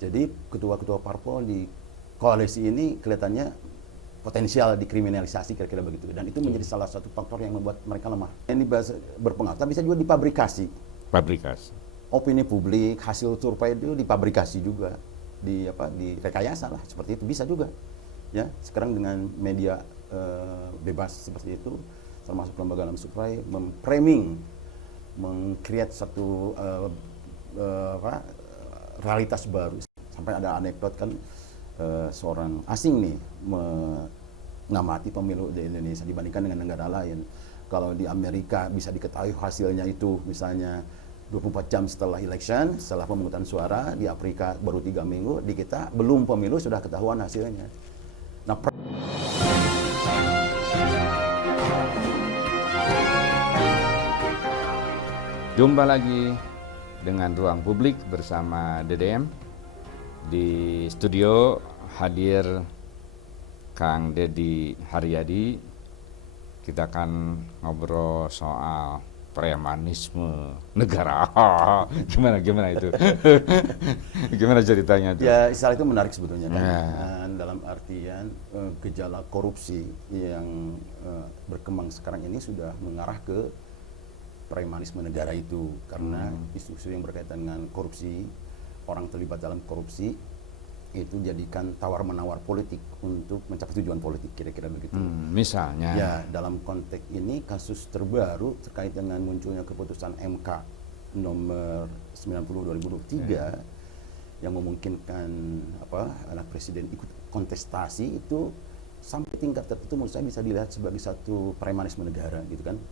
Jadi ketua-ketua parpol di koalisi ini kelihatannya potensial dikriminalisasi kira-kira begitu. Dan itu menjadi salah satu faktor yang membuat mereka lemah. Ini berpengaruh, tapi bisa juga dipabrikasi. Pabrikas. Opini publik, hasil survei itu dipabrikasi juga, direkayasa lah, seperti itu bisa juga. Ya, sekarang dengan media bebas seperti itu, termasuk lembaga survei, memframing, meng-create satu realitas baru. Sampai ada anekdot kan, seorang asing nih mengamati pemilu di Indonesia dibandingkan dengan negara lain. Kalau di Amerika bisa diketahui hasilnya itu misalnya 24 jam setelah election, setelah pemungutan suara, di Afrika baru 3 minggu, di kita belum pemilu sudah ketahuan hasilnya. Nah, jumpa lagi dengan Ruang Publik bersama DDM. Di studio hadir Kang Deddy Haryadi. Kita akan ngobrol soal premanisme negara. Gimana itu? Gimana ceritanya itu? Ya, istilah itu menarik sebetulnya kan. Dalam artian gejala korupsi yang berkembang sekarang ini sudah mengarah ke premanisme negara itu, karena isu-isu yang berkaitan dengan korupsi, orang terlibat dalam korupsi itu jadikan tawar-menawar politik untuk mencapai tujuan politik, kira-kira begitu. Misalnya? Ya, dalam konteks ini kasus terbaru terkait dengan munculnya keputusan MK nomor 90/2023 yang memungkinkan anak presiden ikut kontestasi, itu sampai tingkat tertentu menurut saya bisa dilihat sebagai satu premanisme negara, gitu kan.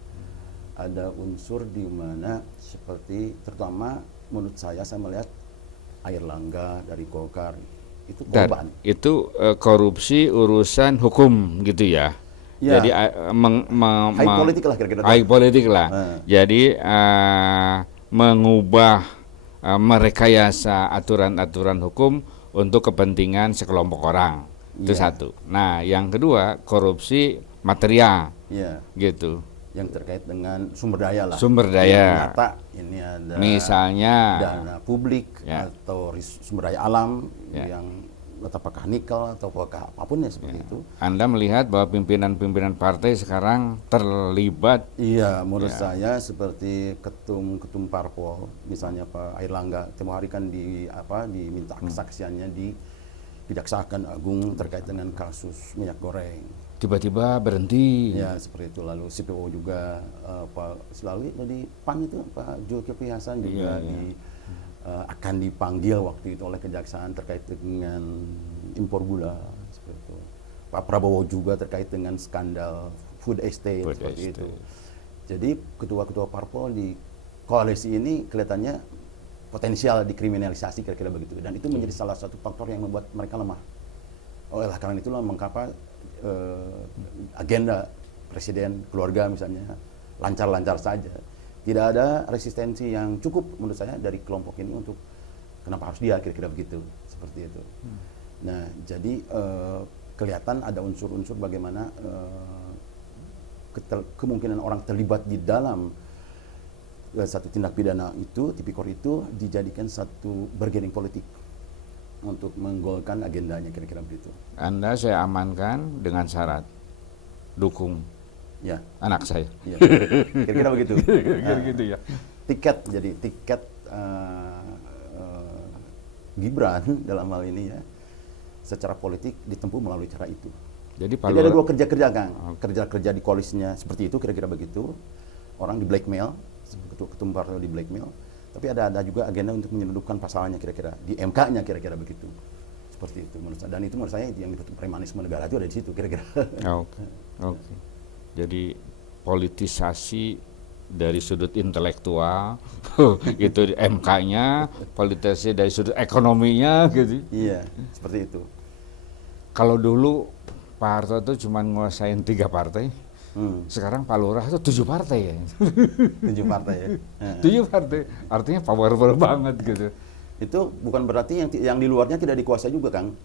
Ada unsur di mana seperti, terutama menurut saya melihat Airlangga dari Golkar itu korban. Itu korupsi urusan hukum gitu ya. Ya. Jadi high politik lah kira-kira. High politik lah. Jadi mengubah merekayasa aturan-aturan hukum untuk kepentingan sekelompok orang. Itu satu. Nah, yang kedua korupsi material. Gitu. Yang terkait dengan sumber daya lah. Sumber daya. Nyata ini ada misalnya dana publik atau sumber daya alam yang apakah nikel atau apapun ya seperti itu. Anda melihat bahwa pimpinan-pimpinan partai sekarang terlibat? Iya, menurut saya seperti ketum parpol, misalnya Pak Airlangga, tempo hari kan diminta kesaksiannya di Kejaksaan Agung terkait dengan kasus minyak goreng. Tiba-tiba berhenti. Ya, seperti itu. Lalu CPO juga selalu di PAN itu Pak Zulkifli Hasan juga akan dipanggil waktu itu oleh kejaksaan terkait dengan impor gula, seperti itu. Pak Prabowo juga terkait dengan skandal food estate seperti itu. Jadi ketua-ketua parpol di koalisi ini kelihatannya potensial dikriminalisasi, kira-kira begitu. Dan itu menjadi salah satu faktor yang membuat mereka lemah. Karena itulah mengapa agenda presiden keluarga misalnya lancar-lancar saja. Tidak ada resistensi yang cukup menurut saya dari kelompok ini untuk kenapa harus dia, kira-kira begitu, seperti itu. Nah, jadi kelihatan ada unsur-unsur bagaimana kemungkinan orang terlibat di dalam satu tindak pidana itu, tipikor itu, dijadikan satu bargaining politik untuk menggolkan agendanya, kira-kira begitu. Anda saya amankan dengan syarat dukung anak saya. Ya. Kira-kira begitu. Gitu ya. Tiket Gibran dalam hal ini ya, secara politik ditempuh melalui cara itu. Jadi ada dua kerja-kerja, Kang. Kerja-kerja di koalisnya seperti itu, kira-kira begitu. Orang di blackmail, ketum partai di blackmail. Tapi ada juga agenda untuk menyelundupkan pasalnya, kira-kira di MK-nya, kira-kira begitu. Seperti itu menurut saya. Dan itu menurut saya yang disebut premanisme negara itu ada di situ, kira-kira. Oke. Jadi politisasi dari sudut intelektual itu MK-nya, politisasi dari sudut ekonominya gitu. Iya, seperti itu. Kalau dulu Pak Harto itu cuma nguasain 3 partai, sekarang Pak Lurah itu 7 partai ya. 7 partai ya. 7 partai, artinya powerful banget gitu. Itu bukan berarti yang di luarnya tidak dikuasai juga, Kang.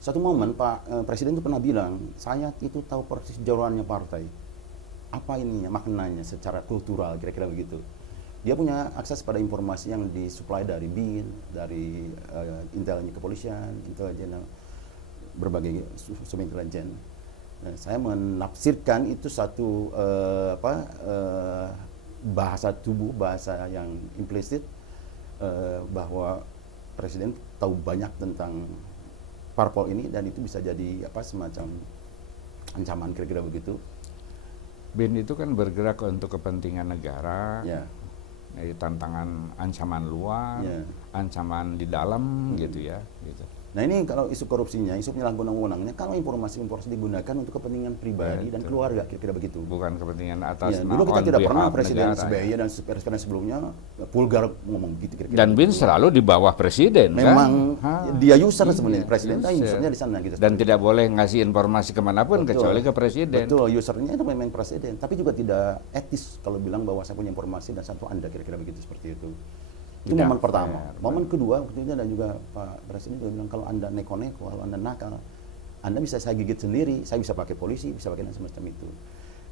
Satu momen Pak Presiden itu pernah bilang, saya itu tahu persis jawabannya partai. Apa ininya, maknanya secara kultural, kira-kira begitu. dia punya akses pada informasi yang disuplai dari BIN, dari intelnya kepolisian, intelijen, berbagai sumber intelijen. Nah, saya menafsirkan itu satu bahasa tubuh, bahasa yang implisit, bahwa presiden tahu banyak tentang parpol ini dan itu bisa jadi semacam ancaman, kira-kira begitu. BIN itu kan bergerak untuk kepentingan negara, Ya. tantangan ancaman luar, Ya. ancaman di dalam gitu ya. Gitu. Nah ini kalau isu korupsinya, isu penyalahgunaan wewenangnya, kalau informasi-informasi digugakan untuk kepentingan pribadi dan keluarga, kira-kira begitu. Bukan kepentingan atas Ya, dulu kita tidak pernah Presiden negara, SBY dan presiden sebelumnya vulgar ngomong gitu, kira-kira. Dan BIN selalu di bawah presiden Memang kan? dia user sebenarnya, presiden user. usernya di sana gitu. Dan tidak boleh ngasih informasi kemanapun Betul. kecuali ke presiden. Betul, usernya itu memang presiden, tapi juga tidak etis kalau bilang bahwa saya punya informasi dan satu Anda, kira-kira begitu, seperti itu. Itu Tidak momen pertama. fair. Momen kedua waktu itu, dan juga Pak Presiden juga bilang kalau Anda neko-neko, kalau Anda nakal, Anda bisa saya gigit sendiri, saya bisa pakai polisi, bisa pakai semacam itu.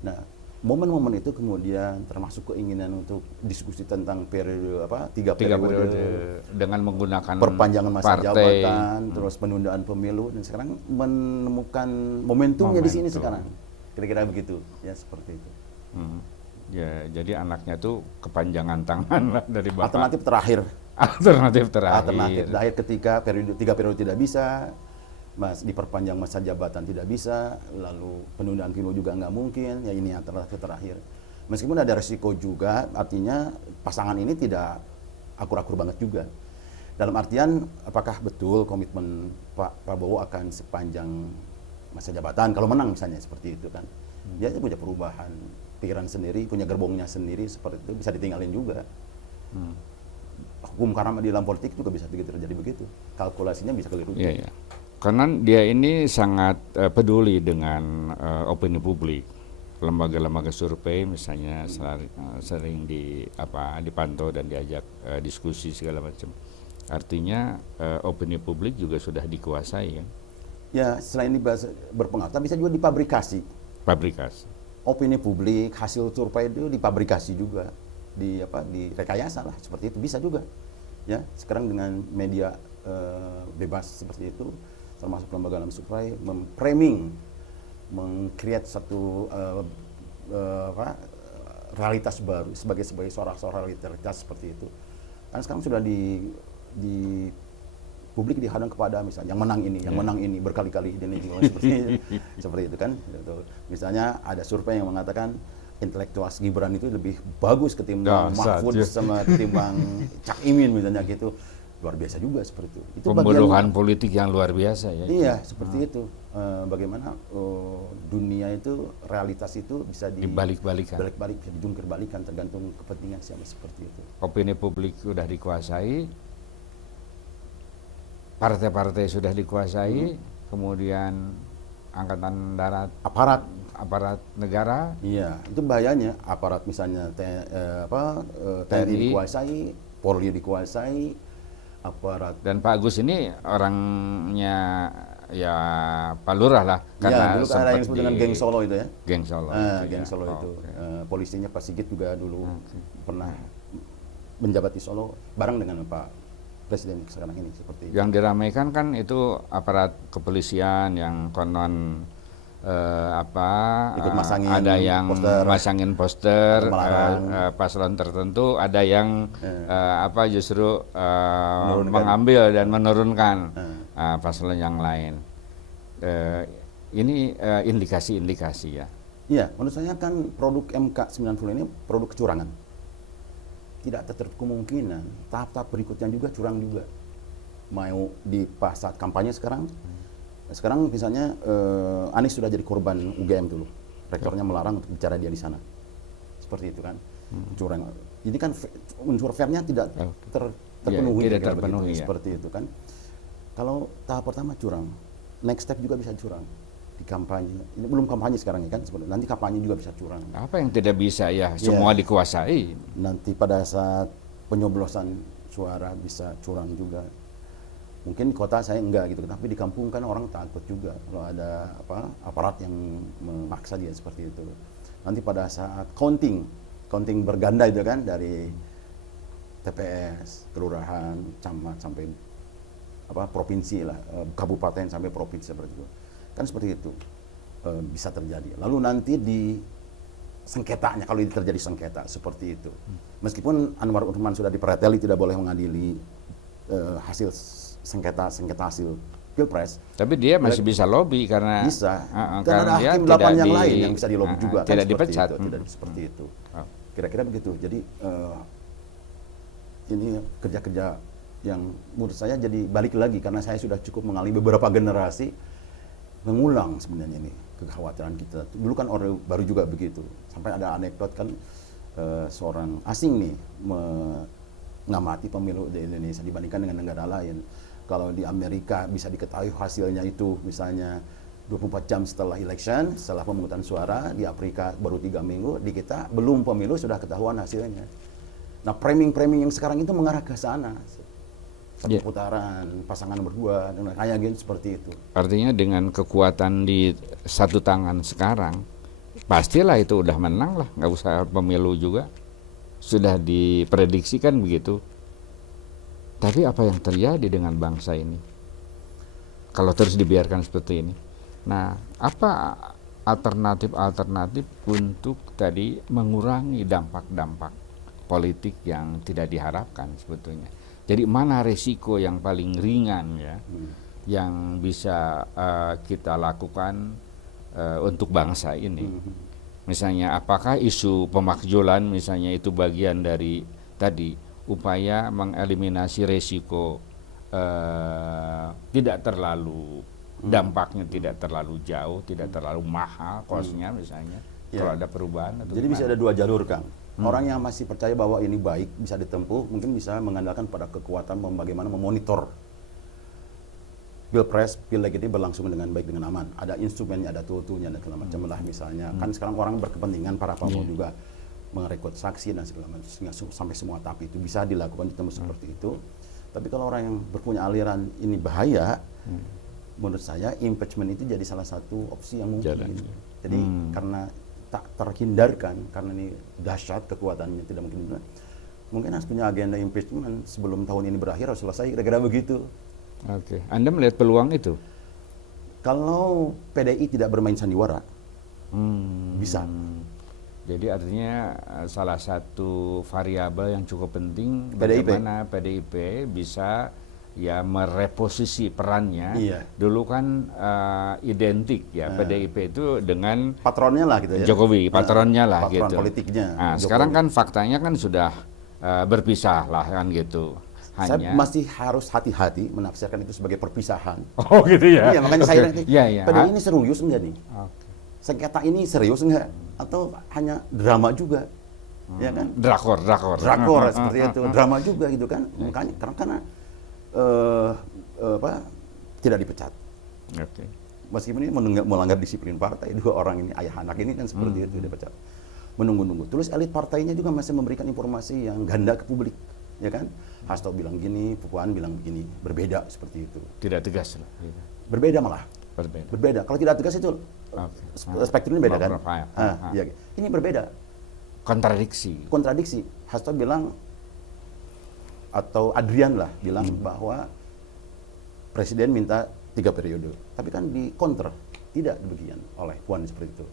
Nah, momen-momen itu kemudian termasuk keinginan untuk diskusi tentang periode tiga periode dengan menggunakan perpanjangan masa partai. jabatan, terus penundaan pemilu, dan sekarang menemukan momentumnya di sini sekarang. Kira-kira begitu, ya seperti itu. Ya, jadi anaknya tuh kepanjangan tangan lah dari bapak. Alternatif terakhir. Alternatif terakhir. Alternatif terakhir ketika tiga periode tidak bisa, diperpanjang masa jabatan tidak bisa, lalu penundaan pemilu juga nggak mungkin, ya ini alternatif terakhir. Meskipun ada resiko juga, artinya pasangan ini tidak akur-akur banget juga. Dalam artian, apakah betul komitmen Pak Prabowo akan sepanjang masa jabatan, kalau menang misalnya seperti itu kan. Dia punya perubahan pikiran sendiri, punya gerbongnya sendiri, seperti itu bisa ditinggalin juga. Hukum karma di dalam politik juga bisa begitu terjadi begitu. Kalkulasinya bisa keliru. Iya, iya. Karena dia ini sangat peduli dengan opini publik. Lembaga-lembaga survei misalnya sering dipantau dan diajak diskusi segala macam. Artinya opini publik juga sudah dikuasai kan? Ya, selain berpengaruh, tapi bisa juga dipabrikasi. Pabrikas. Opini publik, hasil survei itu dipabrikasi juga, direkayasa lah, seperti itu bisa juga. Ya, sekarang dengan media bebas seperti itu, termasuk lembaga survei, memframing, meng-create satu realitas baru sebagai seorang realitas seperti itu. Kan sekarang sudah di publik dihadang kepada misalnya yang menang ini berkali-kali ini seperti itu kan. Misalnya ada survei yang mengatakan intelektual Gibran itu lebih bagus ketimbang Mahfud sama ketimbang Cak Imin misalnya gitu. Luar biasa juga seperti itu. Itu pembodohan politik yang luar biasa ya. Iya, seperti itu. Bagaimana dunia itu, realitas itu bisa dibalik-balikan. Bisa dijungkir-balikan tergantung kepentingan siapa, seperti itu. Opini publik sudah dikuasai, partai-partai sudah dikuasai, kemudian angkatan darat, aparat negara. Iya, itu bahayanya. Aparat misalnya TNI dikuasai, Polri dikuasai, aparat. Dan Pak Agus ini orangnya ya Pak Lurah lah, karena dulu ada yang disebut dengan geng Solo itu ya. Geng Solo. Geng Solo itu. Polisinya Pak Sigit juga dulu pernah menjabat di Solo bareng dengan Pak Presiden sekarang ini, seperti itu. Yang diramaikan kan itu aparat kepolisian yang konon ikut ada yang masangin poster paslon tertentu, ada yang justru mengambil dan menurunkan paslon yang lain. Ini indikasi-indikasi ya. Iya, menurut saya kan produk MK 90 ini produk kecurangan. Tidak tertutup kemungkinan tahap-tahap berikutnya juga curang juga. Mau di saat kampanye sekarang misalnya Anies sudah jadi korban UGM dulu. Rektornya melarang untuk bicara dia di sana. Seperti itu kan. Curang. Jadi kan unsur fairnya tidak terpenuhi. Tidak terpenuhi ya. Seperti itu kan. Kalau tahap pertama curang, next step juga bisa curang. Di kampanye. Ini belum kampanye sekarang ya kan. Nanti kampanye juga bisa curang. Apa yang tidak bisa ya? Semua dikuasai. Nanti pada saat penyoblosan suara bisa curang juga. Mungkin di kota saya enggak gitu, tapi di kampung kan orang takut juga kalau ada aparat yang memaksa dia seperti itu. Nanti pada saat counting berganda itu kan dari TPS, kelurahan, camat sampai provinsi lah, kabupaten sampai provinsi seperti itu. Kan seperti itu bisa terjadi. Lalu nanti di sengketanya, kalau terjadi sengketa seperti itu, meskipun Anwar Usman sudah dipreteli tidak boleh mengadili hasil sengketa hasil Pilpres, tapi dia masih bisa lobby karena bisa. Dan karena ada dia hakim 8 yang di- lain yang bisa dilobi juga, kan tidak seperti dipecat. itu, tidak seperti itu. Oh. Kira-kira begitu. Jadi ini kerja-kerja yang menurut saya jadi balik lagi karena saya sudah cukup mengalami beberapa generasi mengulang sebenarnya ini kekhawatiran kita. Dulu kan Orde Baru juga begitu. Sampai ada anekdot kan seorang asing nih mengamati pemilu di Indonesia dibandingkan dengan negara lain. Kalau di Amerika bisa diketahui hasilnya itu misalnya 24 jam setelah election, setelah pemungutan suara, di Afrika baru 3 minggu, di kita belum pemilu sudah ketahuan hasilnya. Nah, framing-framing yang sekarang itu mengarah ke sana. Satu putaran, pasangan berdua, dan kayak gitu seperti itu. Artinya dengan kekuatan di satu tangan sekarang, pastilah itu udah menang lah, nggak usah pemilu juga. Sudah diprediksikan begitu. Tapi apa yang terjadi dengan bangsa ini? Kalau terus dibiarkan seperti ini. Nah, apa alternatif untuk tadi mengurangi dampak-dampak politik yang tidak diharapkan sebetulnya? Jadi mana resiko yang paling ringan ya, yang bisa kita lakukan untuk bangsa ini? Misalnya apakah isu pemakzulan misalnya itu bagian dari tadi upaya mengeliminasi resiko tidak terlalu dampaknya tidak terlalu jauh, tidak terlalu mahal kosnya misalnya kalau ada perubahan atau jadi gimana? bisa ada dua jalur, Kang. Orang yang masih percaya bahwa ini baik bisa ditempuh, mungkin bisa mengandalkan pada kekuatan bagaimana memonitor Pilpres, Pileg ini berlangsung dengan baik, dengan aman. Ada instrumennya, ada tool-toolnya dan segala macam lah misalnya. Kan sekarang orang berkepentingan, para pamong juga merekrut saksi dan segala macam, sampai semua tahap itu bisa dilakukan ditemu seperti itu. Tapi kalau orang yang berpunya aliran ini bahaya, menurut saya impeachment itu jadi salah satu opsi yang mungkin. Jadi karena tak terhindarkan, karena ini dahsyat kekuatannya tidak mungkin harus punya agenda impeachment sebelum tahun ini berakhir harus selesai, kira-kira begitu. Oke, Anda melihat peluang itu? Kalau PDI tidak bermain sandiwara, bisa. Jadi artinya salah satu variabel yang cukup penting PDIP. bagaimana PDIP bisa ya mereposisi perannya. Iya. Dulu kan identik ya PDIP itu dengan Patronnya lah gitu ya. Jokowi, patronnya lah patron gitu. politiknya. Nah, Jokowi. sekarang kan faktanya kan sudah berpisah lah kan gitu. Saya masih harus hati-hati menafsirkan itu sebagai perpisahan. Oh gitu ya. Iya, makanya saya nanti PDI ini serius enggak nih? Sengketa ini serius enggak? Atau hanya drama juga? Ya kan? Drakor Seperti itu, drama juga gitu kan? Makanya karena tidak dipecat. Oke. Meskipun ini melanggar disiplin partai, dua orang ini ayah anak ini kan seperti itu dipecat. Menunggu-nunggu. Terus elit partainya juga masih memberikan informasi yang ganda ke publik, ya kan? Hasto bilang gini, Pupuan bilang begini, berbeda seperti itu. Tidak tegas lah. Berbeda malah. Berbeda. Kalau tidak tegas itu spektrumnya beda kan? Iya. Ini berbeda. Kontradiksi. Hasto bilang atau Adrian lah bilang bahwa presiden minta 3 periode, tapi kan di counter tidak demikian oleh Puan seperti itu.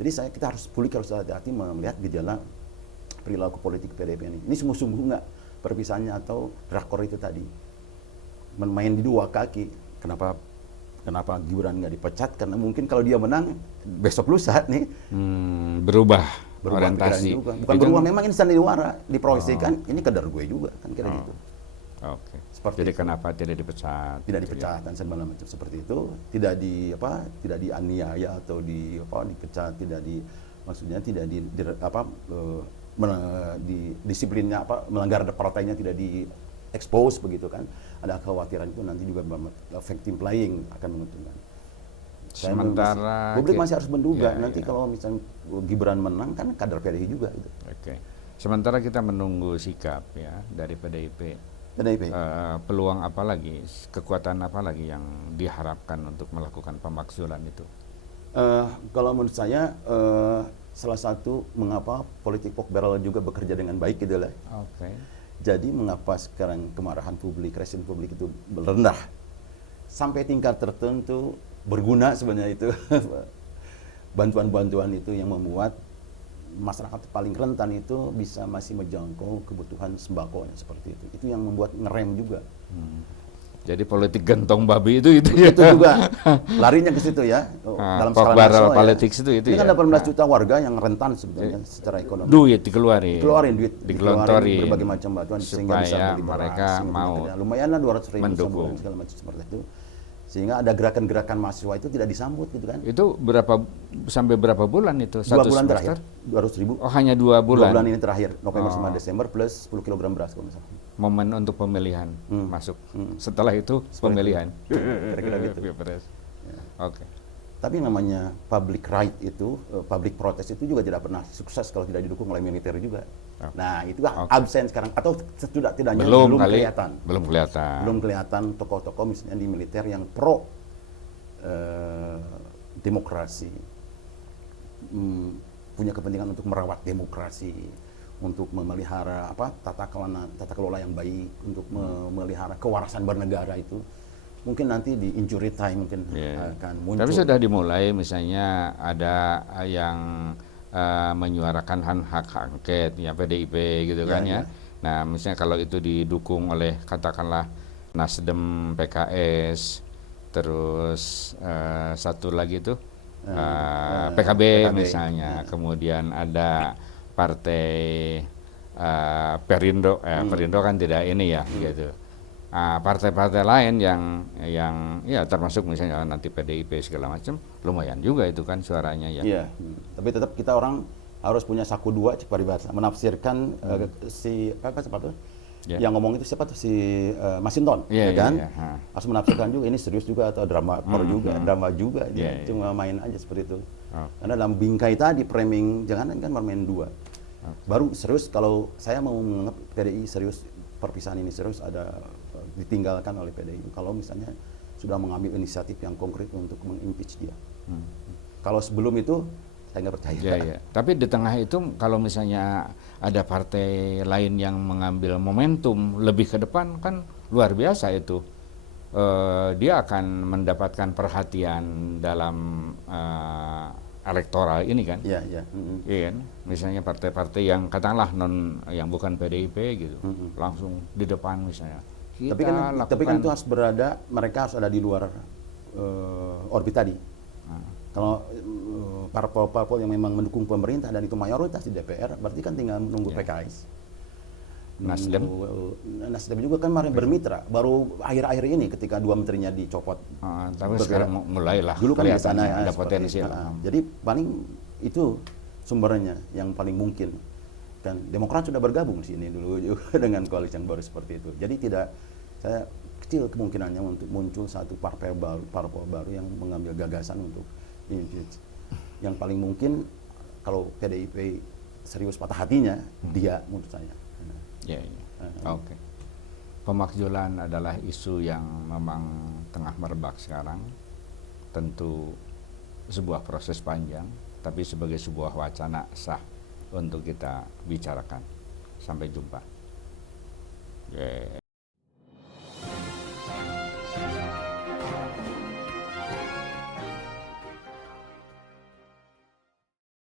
Jadi kita harus hati-hati melihat gejala perilaku politik PDIP ini. Ini sungguh-sungguh enggak perpisahannya atau drakor itu tadi main di dua kaki. Kenapa Gibran nggak dipecat? Karena mungkin kalau dia menang besok lusa nih berubah orientasi juga. Bukan berubah, memang ini sandiwara diproyeksikan ini kadar gue juga kan kira gitu. Oke. Jadi kenapa tidak dipecat? Tidak dipecat dan segala macam seperti itu, tidak dianiaya atau dipecat, maksudnya tidak disiplinnya melanggar partainya tidak di-expose begitu kan. Ada kekhawatiran itu nanti juga victim playing akan menguntungkan. Publik masih harus menduga nanti kalau misalnya Gibran menang kan kader PDI juga gitu. Oke. Sementara kita menunggu sikap ya dari PDIP. Peluang apa lagi, kekuatan apa lagi yang diharapkan untuk melakukan pemakzulan itu? Kalau menurut saya salah satu mengapa politik pork barrel juga bekerja dengan baik gitu lah. Jadi mengapa sekarang kemarahan publik, respon publik itu rendah? Sampai tingkat tertentu berguna sebenarnya itu bantuan-bantuan itu yang membuat masyarakat paling rentan itu bisa masih menjangkau kebutuhan sembakonya seperti itu. Itu yang membuat ngerem juga. Jadi politik gentong babi itu ya. Itu juga larinya ke situ ya. Dalam skala nasional politik ya. itu Ini ya. kan 18 juta warga yang rentan sebetulnya secara ekonomi. Duit dikeluarin. Duit, digelontorin berbagai macam bantuan sehingga bisa supaya beli mereka beras, mau lumayan lah 200.000 mendukung. sebulan segala macam seperti itu. Sehingga ada gerakan-gerakan mahasiswa itu tidak disambut gitu kan. Itu sampai berapa bulan itu? 2 Satu bulan semester? terakhir 200.000. Oh, hanya 2 bulan. 2 bulan ini terakhir, November sama Desember plus 10 kg beras kalau misalnya. Momen untuk pemilihan masuk. Setelah itu pemilihan. Kira-kira gitu. Pilpres. Oke. Tapi namanya public right itu, public protest itu juga tidak pernah sukses kalau tidak didukung oleh militer juga. Nah, itu absen sekarang atau tidaknya belum kelihatan. Belum kelihatan. Belum kelihatan tokoh-tokoh misalnya di militer yang pro demokrasi, punya kepentingan untuk merawat demokrasi, untuk memelihara tata kelola yang baik, untuk memelihara kewarasan bernegara itu. Mungkin nanti di injury time mungkin akan muncul. Tapi sudah dimulai misalnya ada yang menyuarakan hak angket ya PDIP gitu kan ya. Nah, misalnya kalau itu didukung oleh katakanlah Nasdem, PKS, terus satu lagi itu PKB misalnya, kemudian ada partai Perindo, Perindo kan tidak ini ya gitu. Partai-partai lain yang ya termasuk misalnya nanti PDIP segala macam lumayan juga itu kan suaranya ya. Iya, tapi tetap kita orang harus punya saku dua paribasa menafsirkan si apa tuh? Yang ngomong itu siapa tuh si Masinton, ya kan? Harus menafsirkan juga ini serius juga atau drama drama juga, cuma main aja seperti itu. Karena dalam bingkai tadi framing jangan kan bermain dua. Baru serius kalau saya mau menganggap PDI serius, perpisahan ini serius ada ditinggalkan oleh PDI kalau misalnya sudah mengambil inisiatif yang konkret untuk mengimpeach dia. Kalau sebelum itu saya nggak percaya. Ya. Tapi di tengah itu kalau misalnya ada partai lain yang mengambil momentum lebih ke depan kan luar biasa itu. Dia akan mendapatkan perhatian dalam elektoral ini kan. Iya. Iya kan? Misalnya partai-partai yang katakanlah yang bukan PDIP gitu, langsung di depan misalnya. Tapi kan itu harus mereka harus ada di luar orbit tadi. Kalau parpol-parpol yang memang mendukung pemerintah dan itu mayoritas di DPR, berarti kan tinggal menunggu PKS. Nasdem juga kan kemarin bermitra, baru akhir-akhir ini ketika 2 menterinya dicopot. Tapi sekarang mulailah. Dulu kan di sana ada potensi. Jadi paling itu sumbernya yang paling mungkin. Dan Demokrat sudah bergabung di sini dulu juga dengan koalisi yang baru seperti itu. Jadi saya kecil kemungkinannya untuk muncul satu parpol baru yang mengambil gagasan untuk impeach. Yang paling mungkin kalau PDIP serius patah hatinya, dia menurut saya. Oke. Pemakzulan adalah isu yang memang tengah merebak sekarang. Tentu sebuah proses panjang, tapi sebagai sebuah wacana sah untuk kita bicarakan. Sampai jumpa.